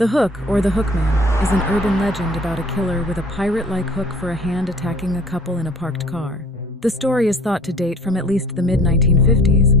The Hook, or the Hookman, is an urban legend about a killer with a pirate-like hook for a hand attacking a couple in a parked car. The story is thought to date from at least the mid-1950s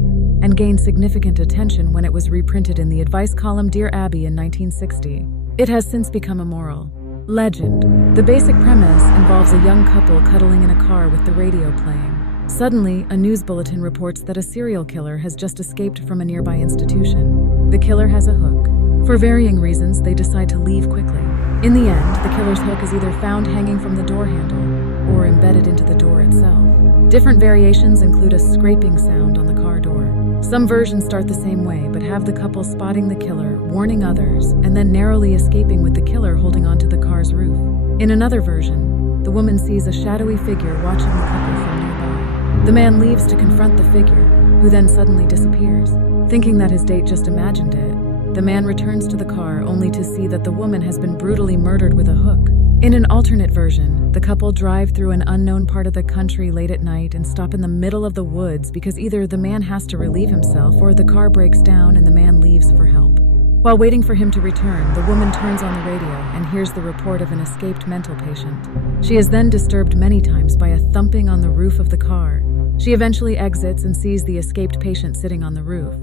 and gained significant attention when it was reprinted in the advice column Dear Abby in 1960. It has since become a moral legend. The basic premise involves a young couple cuddling in a car with the radio playing. Suddenly, a news bulletin reports that a serial killer has just escaped from a nearby institution. The killer has a hook. For varying reasons, they decide to leave quickly. In the end, the killer's hook is either found hanging from the door handle or embedded into the door itself. Different variations include a scraping sound on the car door. Some versions start the same way, but have the couple spotting the killer, warning others, and then narrowly escaping with the killer holding onto the car's roof. In another version, the woman sees a shadowy figure watching the couple from nearby. The man leaves to confront the figure, who then suddenly disappears. Thinking that his date just imagined it, the man returns to the car only to see that the woman has been brutally murdered with a hook. In an alternate version, the couple drive through an unknown part of the country late at night and stop in the middle of the woods because either the man has to relieve himself or the car breaks down and the man leaves for help. While waiting for him to return, the woman turns on the radio and hears the report of an escaped mental patient. She is then disturbed many times by a thumping on the roof of the car. She eventually exits and sees the escaped patient sitting on the roof,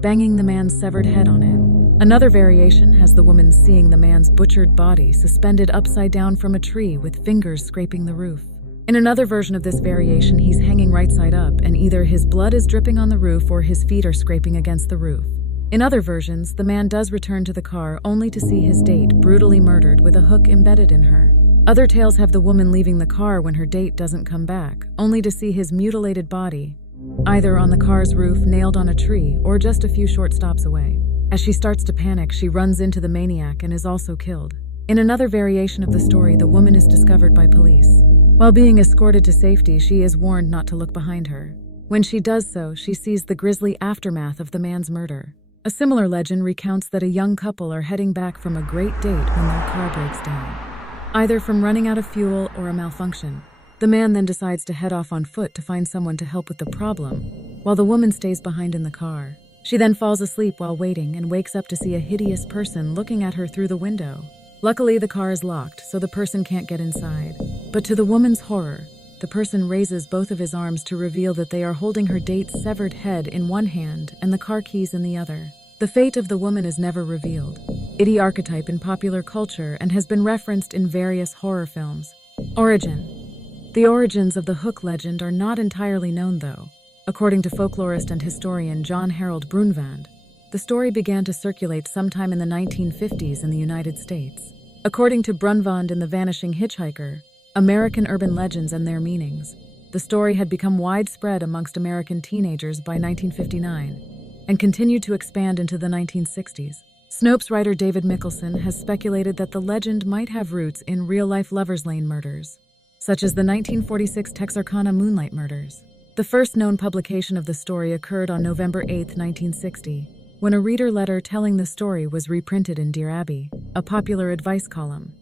banging the man's severed head on it. Another variation has the woman seeing the man's butchered body suspended upside down from a tree with fingers scraping the roof. In another version of this variation, he's hanging right side up and either his blood is dripping on the roof or his feet are scraping against the roof. In other versions, the man does return to the car only to see his date brutally murdered with a hook embedded in her. Other tales have the woman leaving the car when her date doesn't come back, only to see his mutilated body, either on the car's roof nailed on a tree or just a few short stops away. As she starts to panic, she runs into the maniac and is also killed. In another variation of the story, the woman is discovered by police. While being escorted to safety, she is warned not to look behind her. When she does so, she sees the grisly aftermath of the man's murder. A similar legend recounts that a young couple are heading back from a great date when their car breaks down, either from running out of fuel or a malfunction. The man then decides to head off on foot to find someone to help with the problem, while the woman stays behind in the car. She then falls asleep while waiting and wakes up to see a hideous person looking at her through the window. Luckily, the car is locked, so the person can't get inside. But to the woman's horror, the person raises both of his arms to reveal that they are holding her date's severed head in one hand and the car keys in the other. The fate of the woman is never revealed. Eerie archetype in popular culture and has been referenced in various horror films. Origin. The origins of the Hook legend are not entirely known, though. According to folklorist and historian John Harold Brunvand, the story began to circulate sometime in the 1950s in the United States. According to Brunvand in The Vanishing Hitchhiker, American Urban Legends and Their Meanings, the story had become widespread amongst American teenagers by 1959 and continued to expand into the 1960s. Snopes writer David Mickelson has speculated that the legend might have roots in real-life Lover's Lane murders, such as the 1946 Texarkana Moonlight murders. The first known publication of the story occurred on November 8, 1960, when a reader letter telling the story was reprinted in Dear Abby, a popular advice column.